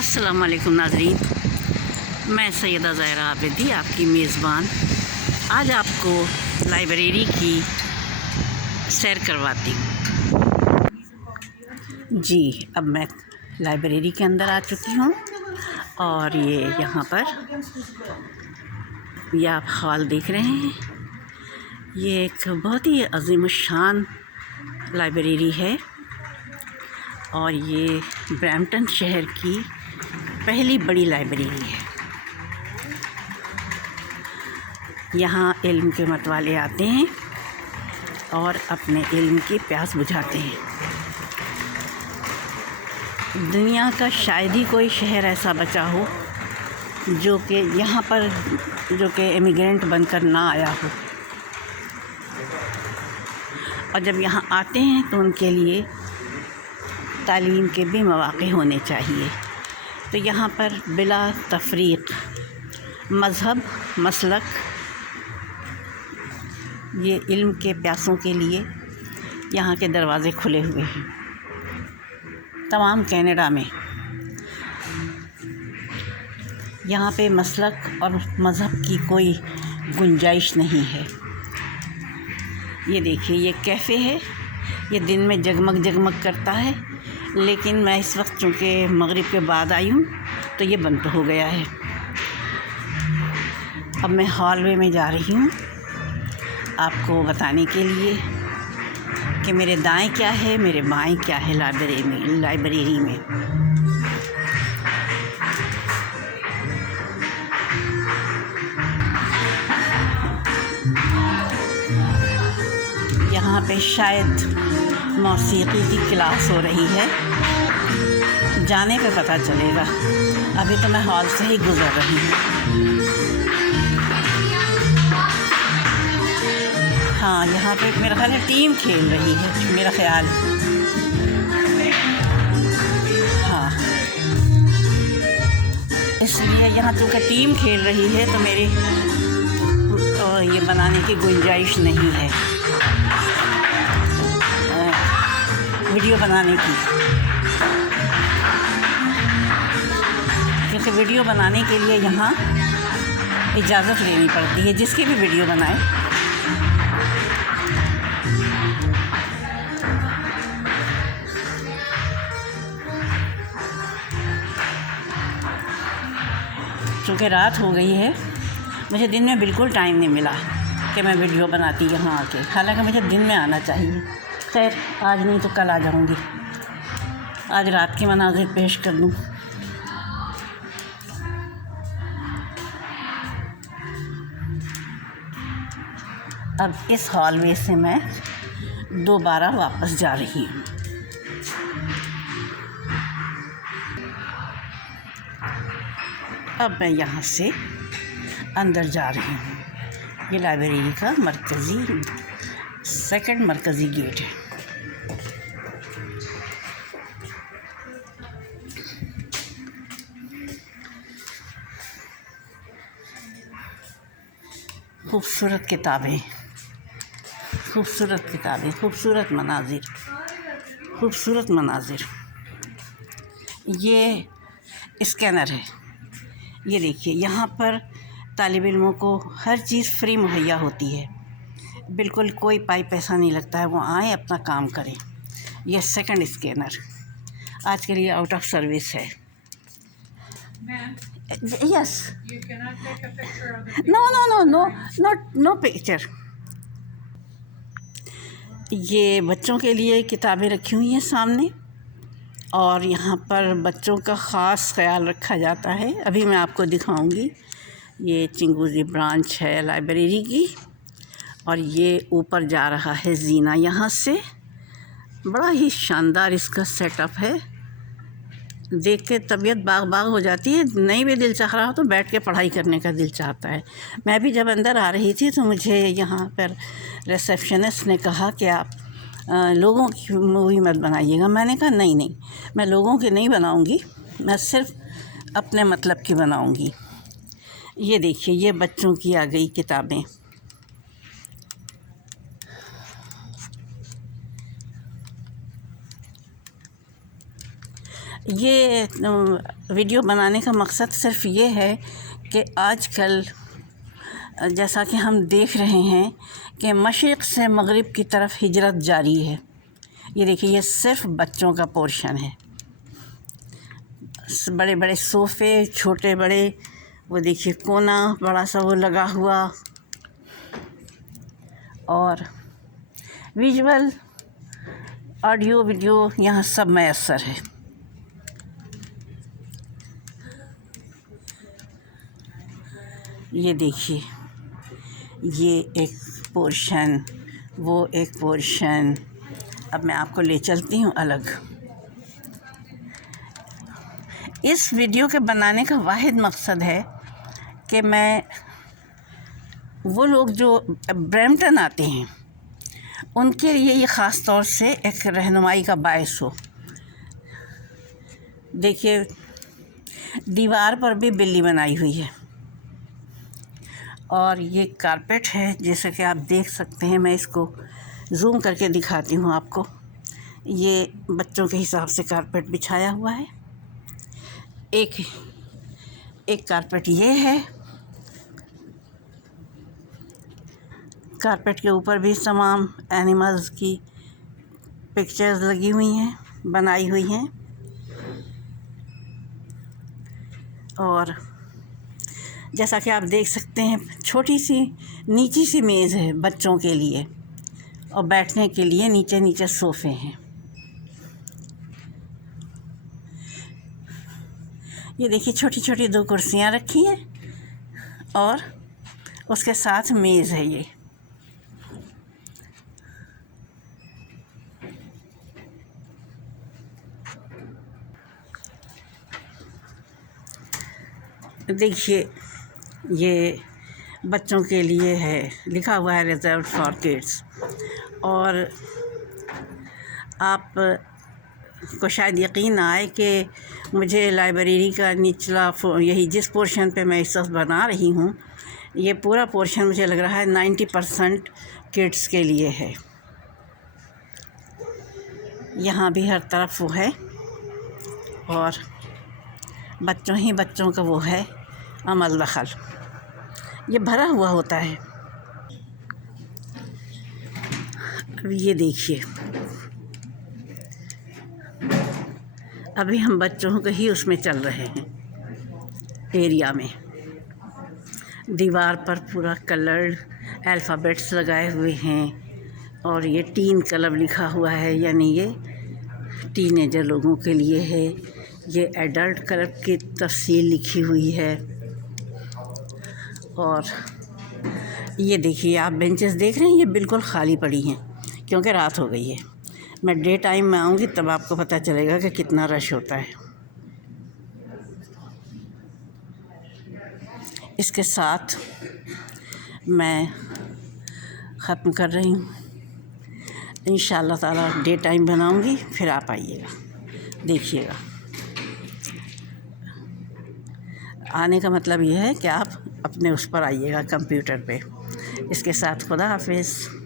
अस्सलाम वालेकुम नाज़रीन, मैं सैयदा ज़ाहिरा आबिदी आपकी मेज़बान आज आपको लाइब्रेरी की सैर करवाती हूँ। जी, अब मैं लाइब्रेरी के अंदर आ चुकी हूँ और ये यहाँ पर ये आप हॉल देख रहे हैं। ये एक बहुत ही अज़ीमुश्शान लाइब्रेरी है और ये ब्रैम्पटन शहर की पहली बड़ी लाइब्रेरी है। यहाँ इल्म के मतवाले आते हैं और अपने इल्म की प्यास बुझाते हैं। दुनिया का शायद ही कोई शहर ऐसा बचा हो जो कि यहाँ पर इमिग्रेंट बनकर ना आया हो, और जब यहाँ आते हैं तो उनके लिए तालीम के भी मौक़े होने चाहिए। तो यहाँ पर बिला तफरीक़ मज़हब मसलक ये इल्म के प्यासों के लिए यहाँ के दरवाज़े खुले हुए हैं। तमाम कनाडा में यहाँ पे मसलक और मज़हब की कोई गुंजाइश नहीं है। ये देखिए, ये कैफ़े है, ये दिन में जगमग करता है, लेकिन मैं इस वक्त चूँकि मगरिब के बाद आई हूँ तो ये बंद हो गया है। अब मैं हॉलवे में जा रही हूँ आपको बताने के लिए कि मेरे दाएं क्या है, मेरे बाएं क्या है लाइब्रेरी में। यहाँ पे शायद मौसीकी की क्लास हो रही है, जाने पे पता चलेगा। अभी तो मैं हॉल से ही गुज़र रही हूँ। हाँ, यहाँ पे मेरा ख्याल है टीम खेल रही है, मेरा ख्याल। हाँ, इसलिए यहाँ चूँकि टीम खेल रही है तो मेरे ये बनाने की गुंजाइश नहीं है वीडियो बनाने की, क्योंकि वीडियो बनाने के लिए यहाँ इजाज़त लेनी पड़ती है, जिसकी भी वीडियो बनाए। चूँकि रात हो गई है, मुझे दिन में बिल्कुल टाइम नहीं मिला कि मैं वीडियो बनाती यहाँ आके, हालांकि मुझे दिन में आना चाहिए। खैर, आज नहीं तो कल आ जाऊँगी, आज रात के मनाज़िर पेश कर दूँ। अब इस हॉलवे से मैं दोबारा वापस जा रही हूँ। अब मैं यहाँ से अंदर जा रही हूँ। ये लाइब्रेरी का सेकंड मरकज़ी गेट है। खूबसूरत किताबें, खूबसूरत मनाजिर। ये स्कैनर है, ये देखिए, यहाँ पर तालिब इल्मों को हर चीज़ फ्री मुहैया होती है, बिल्कुल कोई पैसा नहीं लगता है, वो आए अपना काम करें। ये सेकंड स्कैनर आज के लिए आउट ऑफ सर्विस है। Yes, no picture. ये बच्चों के लिए किताबें रखी हुई हैं सामने, और यहाँ पर बच्चों का ख़ास ख्याल रखा जाता है। अभी मैं आपको दिखाऊंगी। ये चिंगूज़ी ब्रांच है लाइब्रेरी की, और ये ऊपर जा रहा है जीना। यहाँ से बड़ा ही शानदार इसका सेटअप है, देख के तबीयत बाग हो जाती है। नहीं भी दिल चाह रहा हो तो बैठ के पढ़ाई करने का दिल चाहता है। मैं भी जब अंदर आ रही थी तो मुझे यहाँ पर रिसेप्शनिस्ट ने कहा कि आप लोगों की मूवी मत बनाइएगा। मैंने कहा नहीं, मैं लोगों की नहीं बनाऊँगी, मैं सिर्फ अपने मतलब की बनाऊँगी। ये देखिए, ये बच्चों की आ गई किताबें। ये वीडियो बनाने का मकसद सिर्फ ये है कि आजकल जैसा कि हम देख रहे हैं कि मशरिक़ से मगरिब की तरफ हिजरत जारी है। ये देखिए, ये सिर्फ बच्चों का पोर्शन है। बड़े बड़े सोफ़े, छोटे बड़े, वो देखिए कोना बड़ा सा वो लगा हुआ, और विजुअल, ऑडियो, वीडियो यहाँ सब मैसर है। ये देखिए, ये एक पोर्शन, वो एक पोर्शन। अब मैं आपको ले चलती हूँ अलग। इस वीडियो के बनाने का वाहिद मकसद है कि मैं वो लोग जो ब्रैम्पटन आते हैं उनके लिए ये ख़ास तौर से एक रहनुमाई का बायस हो। देखिए, दीवार पर भी बिल्ली बनाई हुई है, और ये कारपेट है जैसे कि आप देख सकते हैं। मैं इसको जूम करके दिखाती हूँ आपको। ये बच्चों के हिसाब से कारपेट बिछाया हुआ है। एक कारपेट ये है। कारपेट के ऊपर भी तमाम एनिमल्स की पिक्चर्स लगी हुई हैं, बनाई हुई हैं। और जैसा कि आप देख सकते हैं, छोटी सी नीची सी मेज़ है बच्चों के लिए, और बैठने के लिए नीचे सोफ़े हैं। ये देखिए, छोटी छोटी 2 कुर्सियाँ रखी हैं, और उसके साथ मेज़ है। ये देखिए, ये बच्चों के लिए है, लिखा हुआ है रिज़र्व फॉर किड्स। और आप को शायद यकीन ना आए कि मुझे लाइब्रेरी का निचला यही जिस पोर्शन पे मैं इस वक्त बना रही हूँ, ये पूरा पोर्शन मुझे लग रहा है 90% किड्स के लिए है। यहाँ भी हर तरफ वो है, और बच्चों का वो है अमल दखल। ये भरा हुआ होता है। अब ये देखिए, अभी हम बच्चों के ही उसमें चल रहे हैं एरिया में। दीवार पर पूरा कलर्ड अल्फ़ाबेट्स लगाए हुए हैं, और ये टीन क्लब लिखा हुआ है, यानी ये टीनेजर लोगों के लिए है। ये एडल्ट क्लब की तफसील लिखी हुई है। और ये देखिए, आप बेंचेस देख रहे हैं, ये बिल्कुल ख़ाली पड़ी हैं क्योंकि रात हो गई है। मैं डे टाइम में आऊँगी तब आपको पता चलेगा कि कितना रश होता है। इसके साथ मैं ख़त्म कर रही हूँ। इंशाअल्लाह ताला डे टाइम बनाऊँगी, फिर आप आइएगा, देखिएगा। आने का मतलब ये है कि आप अपने उस पर आइएगा, कंप्यूटर पे। इसके साथ खुदा हाफिज़।